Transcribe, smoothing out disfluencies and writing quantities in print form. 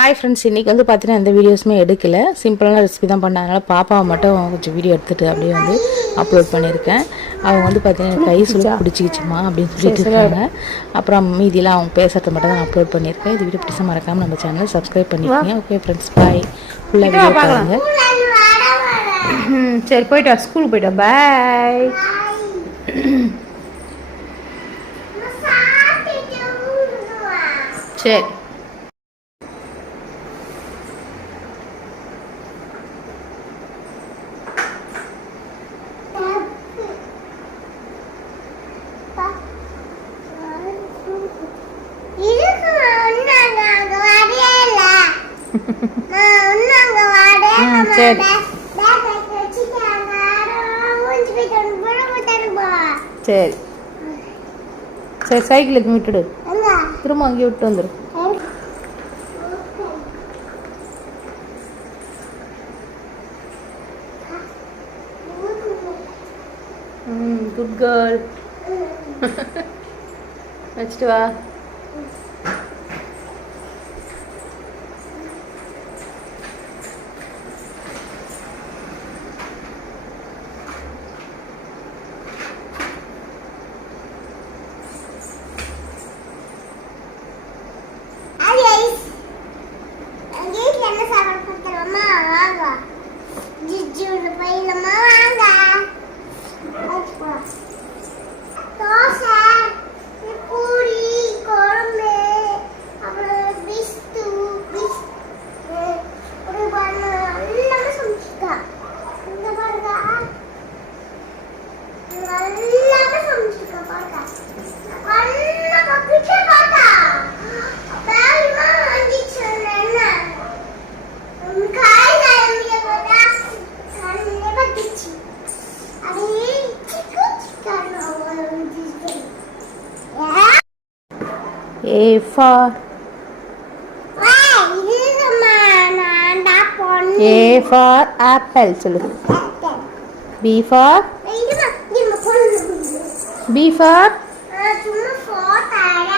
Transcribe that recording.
Hi friends, இன்றைக்கி வந்து பார்த்தீங்கன்னா எந்த வீடியோஸுமே எடுக்கல. சிம்பிளான ரெசிபி தான் பண்ணேன். அதனால் பாப்பாவை மட்டும் கொஞ்சம் வீடியோ எடுத்துகிட்டு அப்படியே வந்து அப்லோட் பண்ணியிருக்கேன். அவங்க வந்து பார்த்தீங்கன்னா கை சுழி பிடிச்சிக்கிச்சுமா அப்படின்னு சொல்லிட்டு இருக்காங்க. அப்புறம் மீதியெல்லாம் அவங்க பேசுறது மட்டும் தான் அப்லோட் பண்ணியிருக்கேன். இது வீடியோ பிடிச்ச மறக்காமல் நம்ம சேனல் சப்ஸ்கிரைப் பண்ணிக்கோங்க. ஓகே ஃப்ரெண்ட்ஸ், பாய். ஃபுல்லாக வீடியோ பாருங்க. சரி, போயிட்டு வா, ஸ்கூலுக்கு போயிட்டு வா. பாய். சரி. சரி சரி, சைக்கிளுக்கு விட்டுடு, திரும்ப அங்கேயே விட்டு வந்துடும். Good girl. வச்சுட்டு வா. A for A for apple. B for